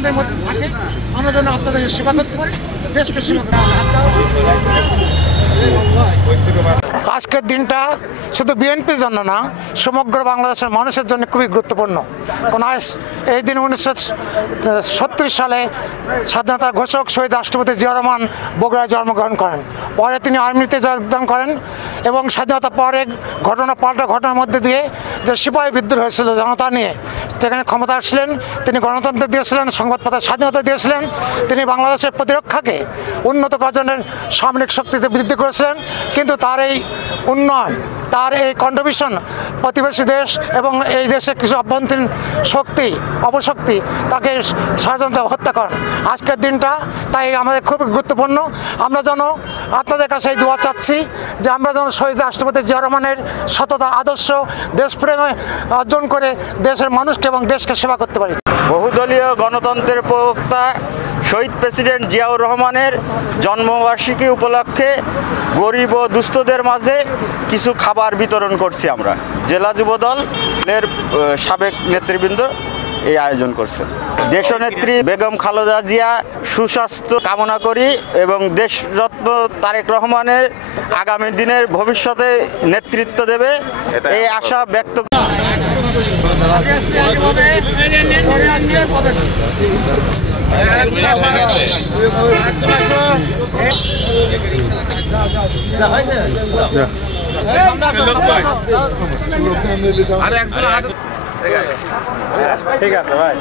আমাদের মধ্যে থাকে, আমরা যেন আপনাদের সেবা করতে পারি, দেশকে সেবা করতে পারি। আজকের দিনটা শুধু বিএনপির জন্য না, সমগ্র বাংলাদেশের মানুষের জন্য খুবই গুরুত্বপূর্ণ। কারণ আজ এই দিন 1936 সালে স্বাধীনতার ঘোষক শহীদ রাষ্ট্রপতি জিয়া রহমান বগুড়ায় জন্মগ্রহণ করেন। পরে তিনি আর্মিতে যোগদান করেন এবং স্বাধীনতার পরে পাল্টা ঘটনার মধ্যে দিয়ে যে সিপাহী বিদ্রোহ হয়েছিল জনতা নিয়ে, সেখানে ক্ষমতা আসলেন, তিনি গণতন্ত্র দিয়েছিলেন, সংবাদপত্রের স্বাধীনতা দিয়েছিলেন, তিনি বাংলাদেশের প্রতিরক্ষাকে উন্নত করার জন্য সামরিক শক্তিতে বৃদ্ধি করেছিলেন। কিন্তু তার এই উন্নয়ন, তার এই কন্ট্রিবিউশন প্রতিবেশী দেশ এবং এই দেশের কিছু অভ্যন্তরীণ শক্তি অপশক্তি তাকে ষড়যন্ত্র হত্যা করেন। আজকের দিনটা তাই আমাদের খুব গুরুত্বপূর্ণ। আমরা যেন আপনাদের কাছে এই দোয়া চাচ্ছি যে আমরা যেন শহীদ রাষ্ট্রপতি জিয়া রহমানের সততা, আদর্শ, দেশপ্রেমে অর্জন করে দেশের মানুষকে এবং দেশকে সেবা করতে পারি। বহুদলীয় গণতন্ত্রের প্রবক্তা শহীদ প্রেসিডেন্ট জিয়াউর রহমানের জন্মবার্ষিকী উপলক্ষে গরিব ও দুস্থদের মাঝে কিছু খাবার বিতরণ করছি। আমরা জেলা যুবদলের সাবেক নেতৃবৃন্দ এই আয়োজন করছে। দেশনেত্রী বেগম খালেদা জিয়া সুস্বাস্থ্য কামনা করি এবং দেশরত্ন তারেক রহমানের আগামী দিনের ভবিষ্যতে নেতৃত্ব দেবে এই আশা ব্যক্ত ঠিক আছে ভাই।